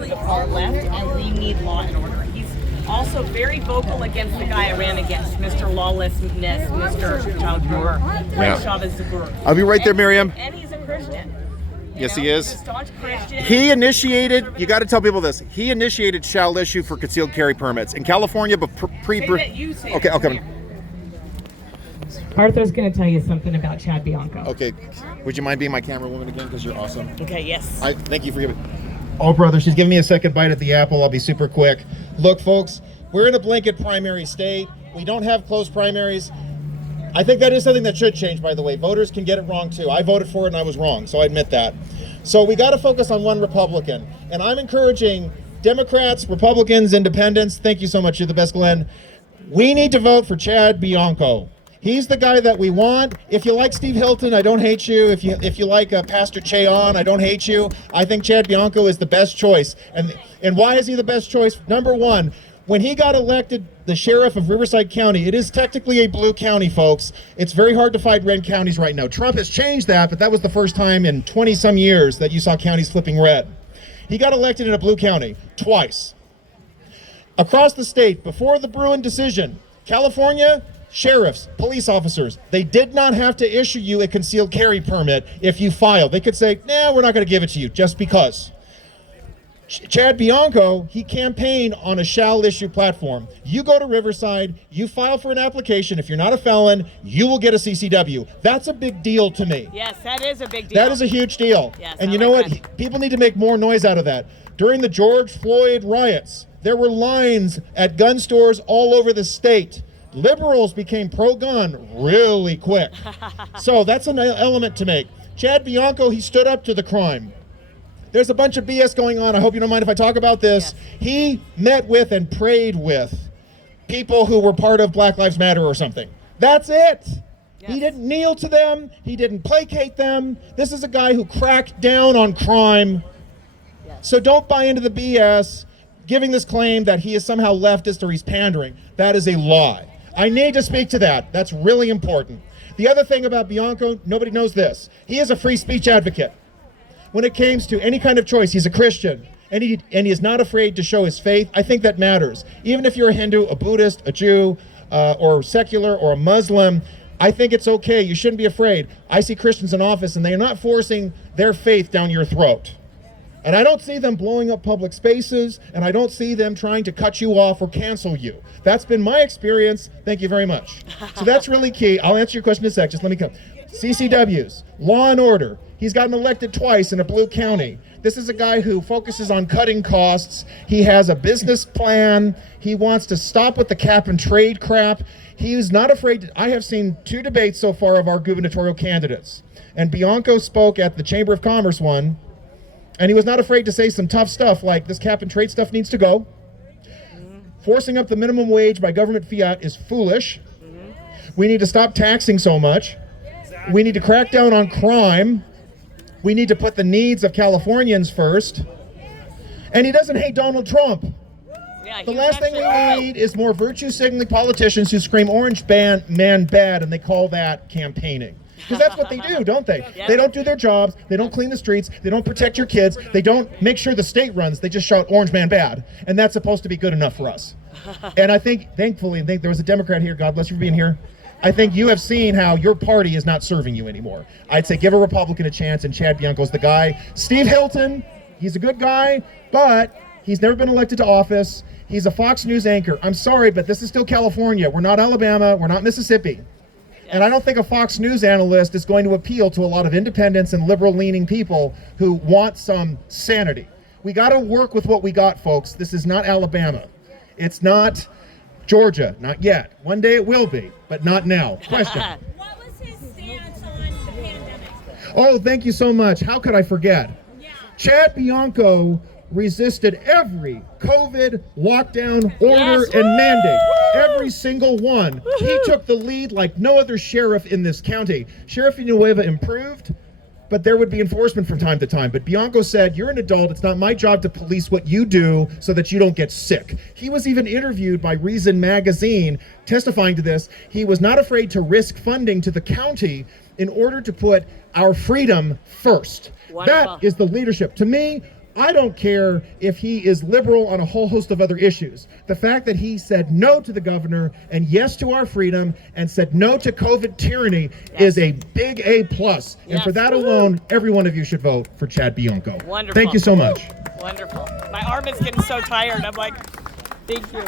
the far left, and we need law and order. He's also very vocal against the guy I ran against, Mr. Lawlessness, Mr. Childbrewer, Yeah. Chavez Zabur. I'll be right there, Miriam. And he's a Christian. Yes, he is. He's a staunch Christian. He initiated, you got to tell people this, he initiated shall issue for concealed carry permits in California, but okay. Arthur's going to tell you something about Chad Bianco. Okay, would you mind being my camera woman again, because you're awesome? Okay, yes. Thank you for giving. Oh, brother, she's giving me a second bite at the apple. I'll be super quick. Look, folks, we're in a blanket primary state. We don't have closed primaries. I think that is something that should change, by the way. Voters can get it wrong, too. I voted for it, and I was wrong, so I admit that. So we got to focus on one Republican. And I'm encouraging Democrats, Republicans, Independents. Thank you so much. You're the best, Glenn. We need to vote for Chad Bianco. He's the guy that we want. If you like Steve Hilton, I don't hate you. If you like Pastor Cheon, I don't hate you. I think Chad Bianco is the best choice. And why is he the best choice? Number one, when he got elected the sheriff of Riverside County, it is technically a blue county, folks. It's very hard to find red counties right now. Trump has changed that, but that was the first time in 20-some years that you saw counties flipping red. He got elected in a blue county twice. Across the state, before the Bruin decision, California, sheriffs, police officers, they did not have to issue you a concealed carry permit if you filed. They could say, nah, we're not going to give it to you just because. Chad Bianco, he campaigned on a shall issue platform. You go to Riverside, you file for an application. If you're not a felon, you will get a CCW. That's a big deal to me. Yes, that is a big deal. That is a huge deal. Yes, and you know what? People need to make more noise out of that. During the George Floyd riots, there were lines at gun stores all over the state. Liberals became pro-gun really quick. So that's an element to make. Chad Bianco, he stood up to the crime. There's a bunch of BS going on. I hope you don't mind if I talk about this. Yes. He met with and prayed with people who were part of Black Lives Matter or something. That's it. Yes. He didn't kneel to them. He didn't placate them. This is a guy who cracked down on crime. Yes. So don't buy into the BS giving this claim that he is somehow leftist or he's pandering. That is a lie. I need to speak to that. That's really important. The other thing about Bianco, nobody knows this. He is a free speech advocate. When it comes to any kind of choice, he's a Christian, and he is not afraid to show his faith. I think that matters. Even if you're a Hindu, a Buddhist, a Jew, or secular, or a Muslim, I think it's okay. You shouldn't be afraid. I see Christians in office, and they are not forcing their faith down your throat. And I don't see them blowing up public spaces, and I don't see them trying to cut you off or cancel you. That's been my experience. Thank you very much. So that's really key. I'll answer your question in a sec. Just let me come. CCWs, law and order. He's gotten elected twice in a blue county. This is a guy who focuses on cutting costs. He has a business plan. He wants to stop with the cap and trade crap. He's not afraid. I have seen 2 debates so far of our gubernatorial candidates. And Bianco spoke at the Chamber of Commerce one, and he was not afraid to say some tough stuff like this cap and trade stuff needs to go. Forcing up the minimum wage by government fiat is foolish. We need to stop taxing so much. We need to crack down on crime. We need to put the needs of Californians first. And he doesn't hate Donald Trump. Yeah, the last thing we need is more virtue signaling politicians who scream orange man bad, and they call that campaigning. Because that's what they do, don't they? Yeah. They don't do their jobs. They don't clean the streets. They don't protect your kids. They don't make sure the state runs. They just shout orange man bad. And that's supposed to be good enough for us. And I think, thankfully, there was a Democrat here. God bless you for being here. I think you have seen how your party is not serving you anymore. I'd say give a Republican a chance, and Chad Bianco's the guy. Steve Hilton, he's a good guy, but he's never been elected to office. He's a Fox News anchor. I'm sorry, but this is still California. We're not Alabama. We're not Mississippi. And I don't think a Fox News analyst is going to appeal to a lot of independents and liberal-leaning people who want some sanity. We got to work with what we got, folks. This is not Alabama. It's not Georgia, not yet. One day it will be, but not now. Question. What was his stance on the pandemic? Oh, thank you so much. How could I forget? Yeah. Chad Bianco resisted every COVID lockdown order and mandate. Every single one. He took the lead like no other sheriff in this county. Sheriff Villanueva improved, but there would be enforcement from time to time. But Bianco said, you're an adult. It's not my job to police what you do so that you don't get sick. He was even interviewed by Reason magazine testifying to this. He was not afraid to risk funding to the county in order to put our freedom first. Wonderful. That is the leadership. To me, I don't care if he is liberal on a whole host of other issues. The fact that he said no to the governor and yes to our freedom and said no to COVID tyranny is a big A+. And for that alone, every one of you should vote for Chad Bianco. Wonderful. Thank you so much. Wonderful. My arm is getting so tired. I'm like, thank you.